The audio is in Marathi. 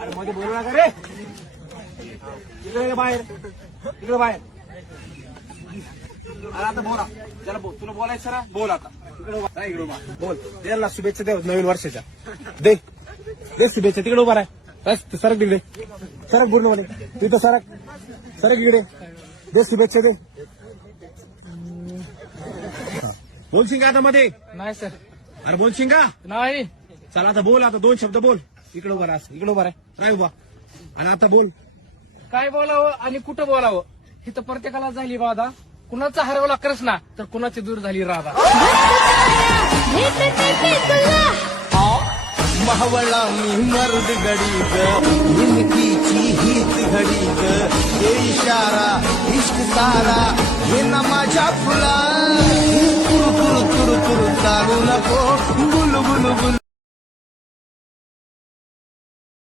अरे मध्ये बोलू नका रे. इकडे बाहेर, इकडे बाहेर. अरे आता बोला, जरा बोल. तुला बोलायचं ना, बोल आता. इकडे उभा बोल. त्याला शुभेच्छा दे नवीन वर्षाच्या. दे दे शुभेच्छा. तिकडे उभा राह. बस सरक तिकडे, सरक पूर्ण मध्ये तिथं सरक, सरक इकडे. दे शुभेच्छा दे. बोलशील का आता मध्ये? नाही सर. अरे बोलशील का? नाही. चला आता बोल. आता 2 शब्द बोल. इकडे उभा राह, इकडे उभा राह. राह उभा. आणि आता बोल. काय बोलावं आणि कुठं बोलावं ही तर प्रत्येकाला झाली बाधा. कुणाचा हरवला कृष्णा तर कुणाची दूर झाली राधा. मावळा मी मर्द गडी ग निमकीची हीच घडी ग हे इशारा इश्क सारा हे ना माझ्या फुला तुरु तुरु तुरु तुरु चालू नको गुलू गुलू गुलू.